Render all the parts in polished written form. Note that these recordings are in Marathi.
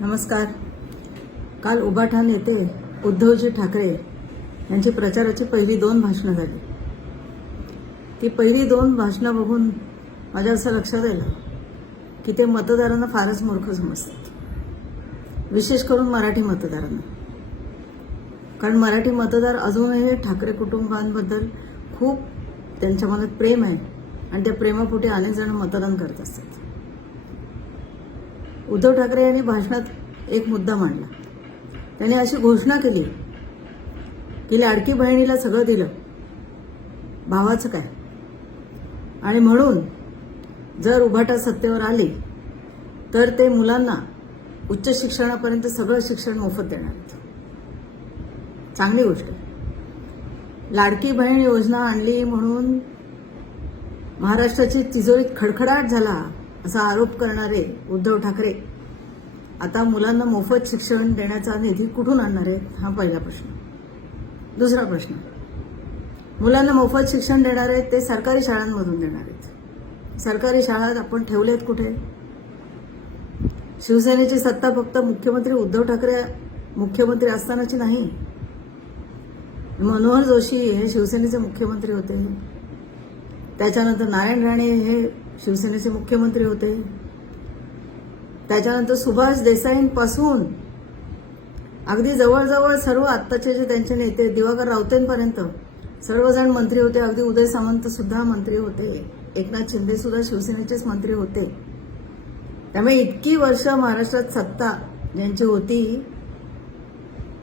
नमस्कार. काल उभाठा नेते उद्धवजी ठाकरे यांची प्रचाराची पहिली 2 भाषणं झाली. ती पहिली 2 भाषणं बघून माझ्या असं लक्षात आलं की ते मतदारांना फारच मूर्ख समजतात, विशेष करून मराठी मतदारांना. कारण मराठी मतदार अजूनही ठाकरे कुटुंबांबद्दल खूप त्यांच्या मनात प्रेम आहे आणि त्या प्रेमापोटी अनेक जण मतदान करत असतात. उद्धव ठाकरे यांनी भाषणात एक मुद्दा मांडला. त्यांनी अशी घोषणा केली की लाडकी बहिणीला सगळं दिलं, भावाचं काय, आणि म्हणून जर उभाटा सत्तेवर आली तर ते मुलांना उच्च शिक्षणापर्यंत सगळं शिक्षण मोफत देणार आहेत. चांगली गोष्ट आहे. लाडकी बहीण योजना आणली म्हणून महाराष्ट्राची तिजोरीत खडखडाट झाला असा आरोप करणारे उद्धव ठाकरे आता मुलांना मोफत शिक्षण देण्याचा निधी कुठून आणणार आहेत, हा पहिला प्रश्न. दुसरा प्रश्न, मुलांना मोफत शिक्षण देणार आहेत ते सरकारी शाळांमधून देणार आहेत. सरकारी शाळा आपण ठेवलेत कुठे? शिवसेनेची सत्ता फक्त मुख्यमंत्री उद्धव ठाकरे मुख्यमंत्री असतानाची नाही. मनोहर जोशी हे शिवसेनेचे मुख्यमंत्री होते, त्याच्यानंतर नारायण राणे हे शिवसेनेचे मुख्यमंत्री होते, त्याच्यानंतर सुभाष देसाईंपासून अगदी जवळजवळ सर्व आत्ताचे जे त्यांचे नेते दिवाकर रावतेंपर्यंत सर्वजण मंत्री होते. अगदी उदय सामंत सुद्धा मंत्री होते, एकनाथ शिंदे सुद्धा शिवसेनेचेच मंत्री होते. त्यामुळे इतकी वर्ष महाराष्ट्रात सत्ता ज्यांची होती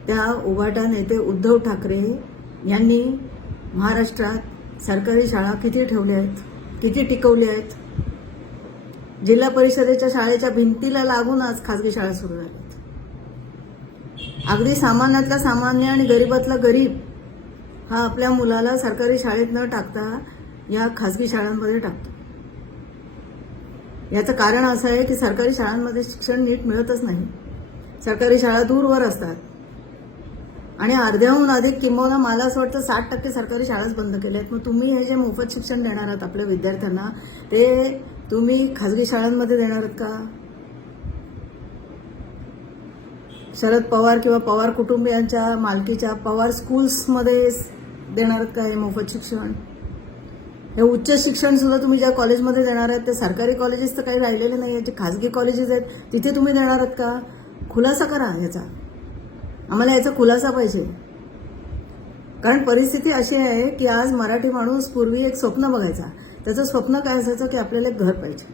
त्या उभाटा नेते उद्धव ठाकरे यांनी महाराष्ट्रात सरकारी शाळा किती ठेवल्या आहेत, किती टिकवल्या आहेत? जिल्हा परिषदेच्या शाळेच्या भिंतीला लागून आज खासगी शाळा सुरू झाल्यात. अगदी सामान्यातला सामान्य आणि गरीबातला गरीब हा आपल्या मुलाला सरकारी शाळेत न टाकता या खासगी शाळांमध्ये टाकतो. याचं कारण असं आहे की सरकारी शाळांमध्ये शिक्षण नीट मिळतच नाही. सरकारी शाळा दूरवर असतात आणि अर्ध्याहून अधिक, किंबहुना मला असं वाटतं 60% सरकारी शाळाच बंद केल्या आहेत. मग तुम्ही हे जे मोफत शिक्षण देणार आहात आपल्या विद्यार्थ्यांना ते तुम्ही खाजगी शाळांमध्ये देणार आहात का? शरद पवार किंवा पवार कुटुंबियांच्या मालकीच्या पवार स्कूल्समध्ये देणार आहात का हे मोफत शिक्षण? हे उच्च शिक्षण सुद्धा तुम्ही ज्या कॉलेजमध्ये देणार आहात ते सरकारी कॉलेजेस तर काही राहिलेले नाही आहेत, जे खाजगी कॉलेजेस आहेत तिथे तुम्ही देणार आहात का? खुलासा करा याचा. आम्हाला याचा खुलासा पाहिजे. कारण परिस्थिती अशी आहे की आज मराठी माणूस पूर्वी एक स्वप्न बघायचा. त्याचं स्वप्न काय असायचं की आपल्याला एक घर पाहिजे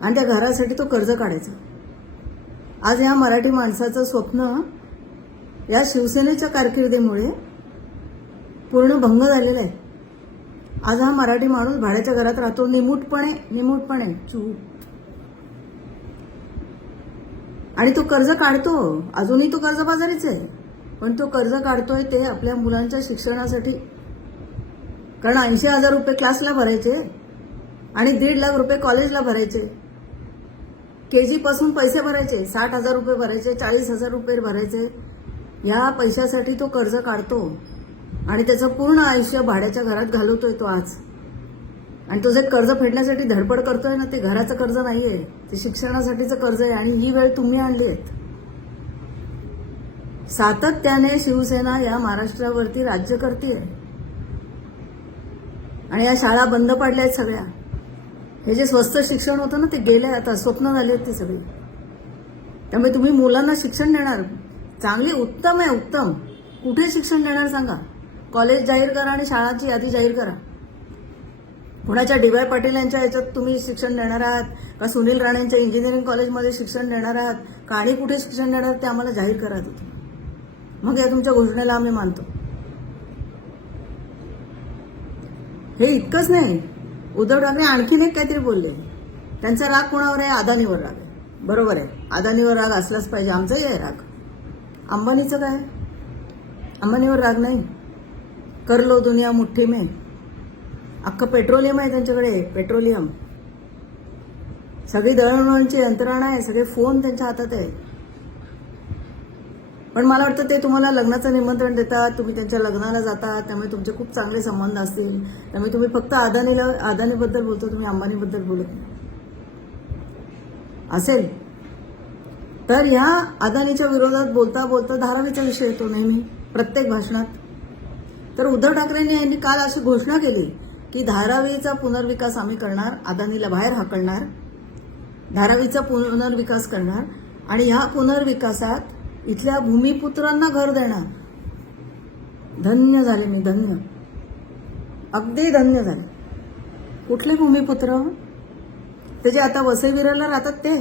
आणि त्या घरासाठी तो कर्ज काढायचा. आज या मराठी माणसाचं स्वप्न या शिवसेनेच्या कारकिर्दीमुळे पूर्ण भंग झालेलं आहे. आज हा मराठी माणूस भाड्याच्या घरात राहतो, निमूटपणे चूप, आणि तो कर्ज काढतो. अजूनही तो कर्जबाजारीच आहे, पण तो कर्ज काढतोय ते आपल्या मुलांच्या शिक्षणासाठी. कारण 80,000 रुपये क्लासला भरायचे आणि 1.5 लाख रुपये कॉलेजला भरायचे. KG पासून पैसे भरायचे, 60,000 रुपये भरायचे, 40,000 रुपये भरायचे. या पैशासाठी तो कर्ज काढतो आणि त्याचं पूर्ण आयुष्य भाड्याच्या घरात घालवतोय तो आज. आणि तो जे कर्ज फेडण्यासाठी धडपड करतोय ना, ते घराचं कर्ज नाहीये, ते शिक्षणासाठीचं कर्ज आहे. आणि ही वेळ तुम्ही आणली आहेत. सातत्याने शिवसेना या महाराष्ट्रावरती राज्य करते आणि या शाळा बंद पडल्या आहेत सगळ्या. हे जे स्वस्त शिक्षण होतं ना ते गेलंय, आता स्वप्न झाले आहेत ते सगळे. त्यामुळे तुम्ही मुलांना शिक्षण देणार चांगली, उत्तम आहे, उत्तम. कुठे शिक्षण देणार सांगा? कॉलेज जाहीर करा आणि शाळांची यादी जाहीर करा. पुण्याच्या DY पाटील यांच्या याच्यात तुम्ही शिक्षण देणार आहात का सुनील राणेंच्या इंजिनिअरिंग कॉलेजमध्ये शिक्षण देणार आहात का आणि कुठे शिक्षण देणार ते आम्हाला जाहीर करा तिथे. मग या तुमच्या घोषणेला आम्ही मानतो. हे इतकंच नाही, उद्धव ठाकरे आणखीन एक काहीतरी बोलले. त्यांचा राग कोणावर आहे? अदानीवर राग आहे. बरोबर आहे, अदानीवर राग असलाच पाहिजे, आमचाही आहे राग. अंबानीचं काय? अंबानीवर राग नाही. कर लो दुनिया मुठ्ठी में, अख्खं पेट्रोलियम आहे त्यांच्याकडे, पेट्रोलियम. सगळी दळणवळणची यंत्रणा आहे, सगळे फोन त्यांच्या हातात आहे. पण मला वाटतं ते तुम्हाला लग्नाचं निमंत्रण देतात, तुम्ही त्यांच्या लग्नाला जाता, त्यामुळे तुमचे खूप चांगले संबंध असतील. त्यामुळे तुम्ही फक्त अदानीबद्दल बोलतो, तुम्ही अंबानीबद्दल बोलत नाही. असेल तर ह्या अदानीच्या विरोधात बोलता बोलता धारावीचा विषय येतो नेहमी प्रत्येक भाषणात. तर उद्धव ठाकरेंनी यांनी काल अशी घोषणा केली की धारावीचा पुनर्विकास आम्ही करणार, अदानीला बाहेर हाकलणार, धारावीचा पुनर्विकास करणार आणि ह्या पुनर्विकासात इथल्या भूमिपुत्रांना घर देणार. धन्य झाले मी, धन्य, अगदी धन्य झाले. कुठले भूमिपुत्र? ते जे आता वसई विरारला राहतात ते,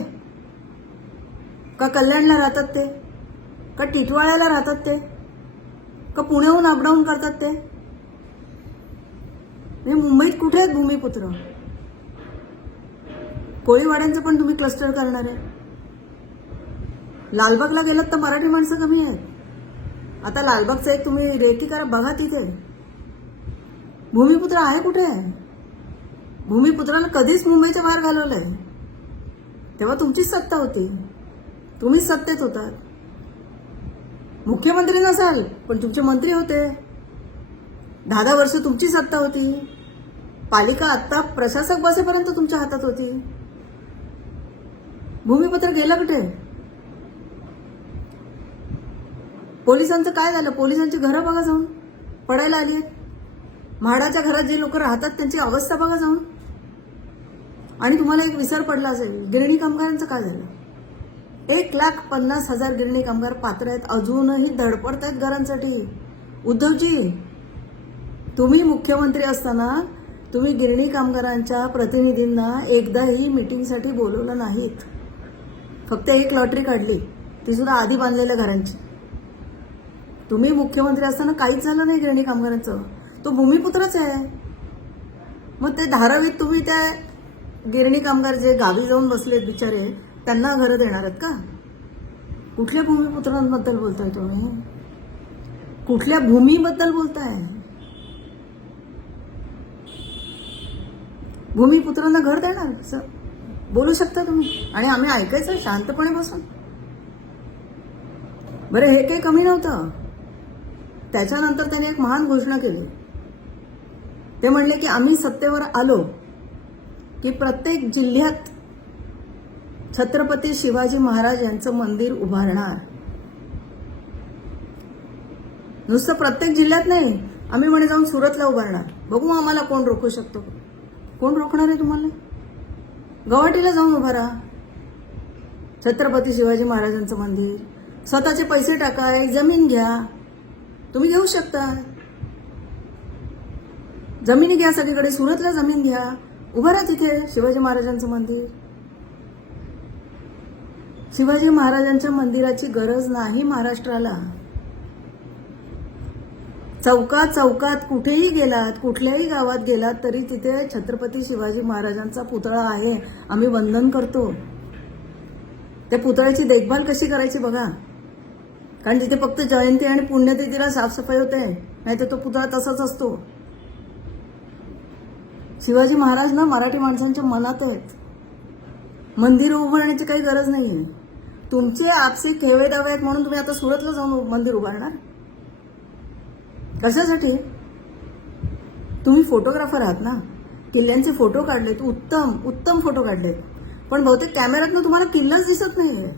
का कल्याणला राहतात ते, का टिटवाळ्याला राहतात ते, का पुण्याहून अपडाऊन करतात ते? मुंबईत कुठे आहेत भूमिपुत्र? कोळीवाड्यांचं पण तुम्ही क्लस्टर करणार आहे. लालबागला गेलात तर मराठी माणसं कमी आहेत. आता लालबागचं एक तुम्ही रेकी करा, बघा तिथे भूमिपुत्र आहे कुठे? भूमिपुत्राला कधीच मुंबईच्या बाहेर घालवलंय. तेव्हा तुमचीच सत्ता होती, तुम्हीच सत्तेत होतात. मुख्यमंत्री नसाल पण तुमचे मंत्री होते. 10 वर्ष तुमची सत्ता होती. पालिका आत्ता प्रशासक बसेपर्यंत तुमच्या हातात होती. भूमिपुत्र गेला कुठे? पोलिसांचं काय झालं? पोलिसांची घरं बघा जाऊन, पडायला आली. म्हाडाच्या घरात जे लोक राहतात त्यांची अवस्था बघा जाऊन. आणि तुम्हाला एक विसर पडला असेल, गिरणी कामगारांचं काय झालं? 1,50,000 गिरणी कामगार पात्र आहेत, अजूनही धडपडत आहेत घरांसाठी. उद्धवजी, तुम्ही मुख्यमंत्री असताना तुम्ही गिरणी कामगारांच्या प्रतिनिधींना एकदाही मीटिंगसाठी बोलवलं नाहीत. फक्त एक लॉटरी काढली, ती सुद्धा आधी बांधलेल्या घरांची. तुम्ही मुख्यमंत्री असताना काहीच झालं नाही गिरणी कामगारांचं. तो भूमिपुत्रच आहे. मग ते धारावीत तुम्ही त्या गिरणी कामगार जे गावी जाऊन बसलेत बिचारे, त्यांना घरं देणार आहेत का? कुठल्या भूमिपुत्रांबद्दल बोलताय तुम्ही? कुठल्या भूमीबद्दल बोलताय? भूमिपुत्रांना घर देणार बोलू शकता तुम्ही? आणि आम्ही ऐकायचं शांतपणे बसून? बरं, हे काही कमी नव्हतं. त्याच्यानंतर त्याने एक महान घोषणा केली. ते म्हणले की आम्ही सत्तेवर आलो की प्रत्येक जिल्ह्यात छत्रपती शिवाजी महाराज यांचं मंदिर उभारणार. नुसतं प्रत्येक जिल्ह्यात नाही, आम्ही म्हणे जाऊन सुरतला उभारणार. बघू आम्हाला कोण रोखू शकतो. कोण रोखणार आहे तुम्हाला? गुवाहाटीला जाऊन उभारा छत्रपती शिवाजी महाराजांचं मंदिर. स्वतःचे पैसे टाका, एक जमीन घ्या, तुम्ही घेऊ शकता. जमिनी घ्या सगळीकडे, सुरतला जमीन घ्या, उभारा तिथे शिवाजी महाराजांचं मंदिर. शिवाजी महाराजांच्या मंदिराची गरज नाही महाराष्ट्राला. चौकात चौकात कुठेही गेलात, कुठल्याही गावात गेलात तरी तिथे छत्रपती शिवाजी महाराजांचा पुतळा आहे. आम्ही वंदन करतो. त्या पुतळ्याची देखभाल कशी करायची बघा. कारण तिथे फक्त जयंती आणि पुण्यतिथीला साफसफाई होते, नाही तर तो पुतळा तसाच असतो. शिवाजी महाराज ना मराठी माणसांच्या मनात आहेत. मंदिर उभारण्याची काही गरज नाहीये. तुमचे आपसे खेवे दावे आहेत म्हणून तुम्ही आता सुरतला जाऊन मंदिर उभारणार? कशासाठी? तुम्ही फोटोग्राफर आहात ना, किल्ल्यांचे फोटो काढलेत, उत्तम उत्तम फोटो काढलेत, पण बहुतेक कॅमेऱ्यातनं तुम्हाला किल्लाच दिसत नाहीये.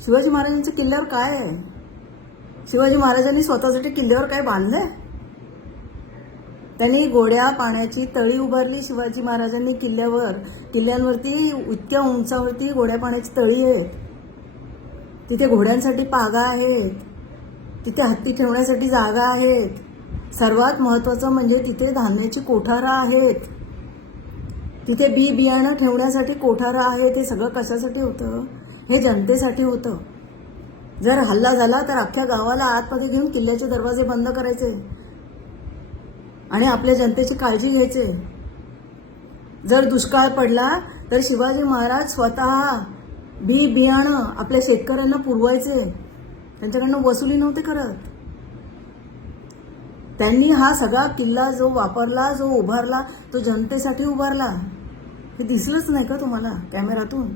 शिवाजी महाराजांच्या किल्ल्यावर काय आहे? शिवाजी महाराजांनी स्वतःसाठी किल्ल्यावर काय बांधलंय? त्यांनी गोड्या पाण्याची तळी उभारली. शिवाजी महाराजांनी किल्ल्यांवरती इतक्या उंचावरती गोड्या पाण्याची तळी आहेत. तिथे घोड्यांसाठी पागा आहेत, तिथे हत्ती ठेवण्यासाठी जागा आहेत. सर्वात महत्त्वाचं म्हणजे तिथे धान्याची कोठारं आहेत, तिथे बी बियाणं ठेवण्यासाठी कोठारं आहेत. हे सगळं कशासाठी होतं? हे जनतेसाठी होतं. जर हल्ला झाला तर अख्ख्या गावाला आतमध्ये घेऊन किल्ल्याचे दरवाजे बंद करायचे आणि आपल्या जनतेची काळजी घ्यायचे. जर दुष्काळ पडला तर शिवाजी महाराज स्वतः बी बियाणं आपल्या शेतकऱ्यांना पुरवायचे. त्यांच्याकडनं वसुली नव्हते करत. त्यांनी हा सगळा किल्ला जो वापरला, जो उभारला, तो जनतेसाठी उभारला. हे दिसलंच नाही का तुम्हाला कॅमेऱ्यातून?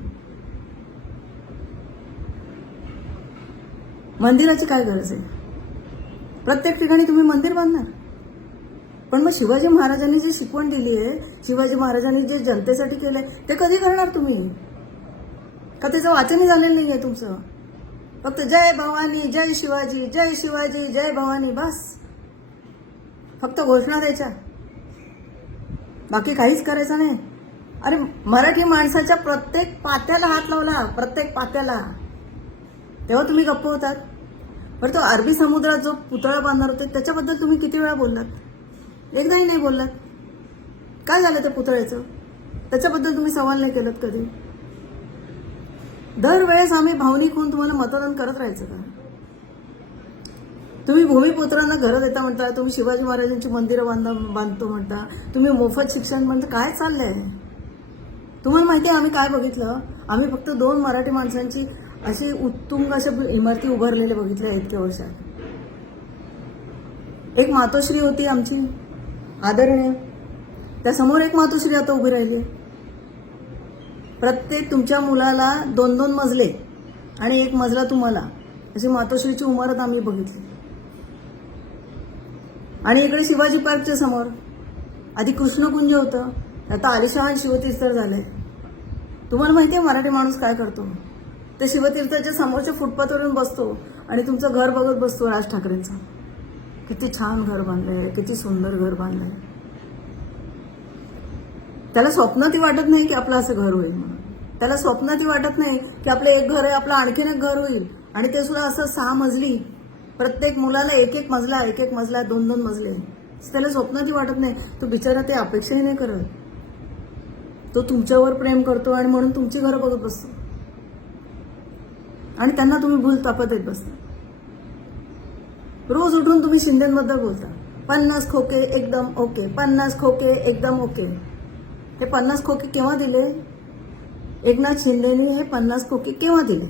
मंदिराची काय गरज आहे? प्रत्येक ठिकाणी तुम्ही मंदिर बांधणार, पण मग शिवाजी महाराजांनी जी शिकवण दिली आहे, शिवाजी महाराजांनी जे जनतेसाठी केलंय, ते कधी करणार तुम्ही? का त्याचं वाचनही झालेलं नाही आहे तुमचं? फक्त जय भवानी, जय शिवाजी, जय शिवाजी, जय भवानी, बस. फक्त घोषणा द्यायच्या, बाकी काहीच करायचं नाही. अरे मराठी माणसाच्या प्रत्येक पात्याला हात लावला, प्रत्येक पात्याला, तेव्हा तुम्ही गप्प होतात. बरं, तो अरबी समुद्रात जो पुतळा बांधणार होते त्याच्याबद्दल तुम्ही किती वेळा बोललात? एकदाही नाही बोललात. काय झालं त्या पुतळ्याचं? त्याच्याबद्दल तुम्ही सवाल नाही केलात कधी. दरवेळेस आम्ही भावनिक होऊन तुम्हाला मतदान करत राहायचं का? तुम्ही भूमिपुत्रांना घरं देता म्हणता, तुम्ही शिवाजी महाराजांची मंदिरं बांधतो म्हणता, तुम्ही मोफत शिक्षण म्हणता. काय चाललंय? तुम्हाला माहिती आहे आम्ही काय बघितलं? आम्ही फक्त 2 मराठी माणसांची अशी उत्तुंग अशा इमारती उभारलेल्या बघितल्या इतक्या वर्षात. एक मातोश्री होती आमची आदरणीय, त्यासमोर एक मातोश्री आता उभी राहिली. प्रत्येक तुमच्या मुलाला 2-2 मजले आणि 1 मजला तुम्हाला, अशी मातोश्रीची इमारत आम्ही बघितली. आणि इकडे शिवाजी पार्कच्या समोर आधी कृष्णकुंज होतं, आता आलिशान शिवतीर्थ झालंय. तुम्हाला माहिती आहे मराठी माणूस काय करतो? ते शिवतीर्थाच्या समोरच्या फुटपाथवरून बसतो आणि तुमचं घर बघत बसतो राज ठाकरेंचं. किती छान घर बांधलंय, किती सुंदर घर बांधलंय. त्याला स्वप्नातही वाटत नाही की आपलं असं घर होईल म्हणून. त्याला स्वप्नातही वाटत नाही की आपलं एक घर आहे, आपलं आणखीन एक घर होईल, आणि ते सुद्धा असं 6 मजली, प्रत्येक मुलाला 1-1 मजला, 1-1 मजला, 2-2 मजले. त्याला स्वप्नातही वाटत नाही. तो बिचारा ते अपेक्षाही नाही करत. तो तुमच्यावर प्रेम करतो आणि म्हणून तुमची घरं बघत बसतो आणि त्यांना तुम्ही भूल तापत येत बसता. रोज उठून तुम्ही शिंदेबद्दल बोलता, 50 खोके एकदम ओके, 50 खोके एकदम ओके. हे 50 खोके केव्हा दिले? एकनाथ शिंदेने हे 50 खोके केव्हा दिले?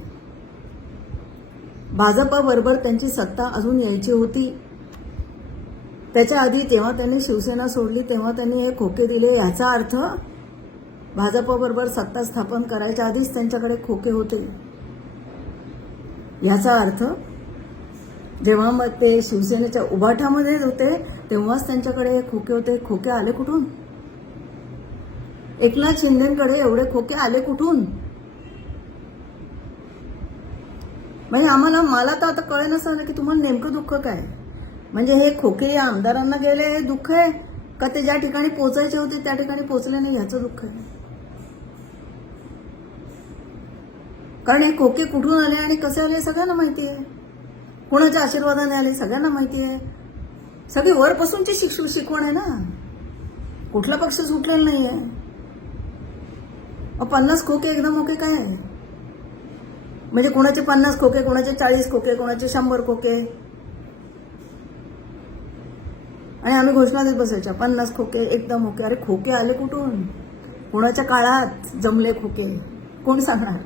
भाजपाबरोबर त्यांची सत्ता अजून यायची होती. त्याच्या आधी तेव्हा त्यांनी शिवसेना सोडली, तेव्हा त्यांनी हे खोके दिले. याचा अर्थ भाजपाबरोबर सत्ता स्थापन करायच्या आधीच त्यांच्याकडे खोके होते. याचा अर्थ जेव्हा मग ते शिवसेनेच्या उभाठामध्ये होते तेव्हाच त्यांच्याकडे खोके होते. खोके आले कुठून? एकनाथ शिंदेकडे एवढे खोके आले कुठून? म्हणजे मला तर आता कळे नसतं की तुम्हाला नेमकं दुःख काय. म्हणजे हे खोके या आमदारांना गेले हे दुःख आहे, का ते ज्या ठिकाणी पोचायचे होते त्या ठिकाणी पोचले नाही ह्याचं दुःख आहे? कारण हे खोके कुठून आले आणि कसे आले सगळ्यांना माहिती आहे. कोणाच्या आशीर्वादाने आले सगळ्यांना माहिती आहे. सगळी वरपासूनची शिकवण आहे ना. कुठला पक्ष सुटलेला नाही आहे. 50 खोके एकदम ओके काय आहे? म्हणजे कोणाचे 50 खोके, कोणाचे 40 खोके, कोणाचे 100 खोके, आणि आम्ही घोषणा देत बसायच्या 50 खोके एकदम ओके. अरे खोके आले कुठून? कोणाच्या काळात जमले खोके? कोण सांगणार?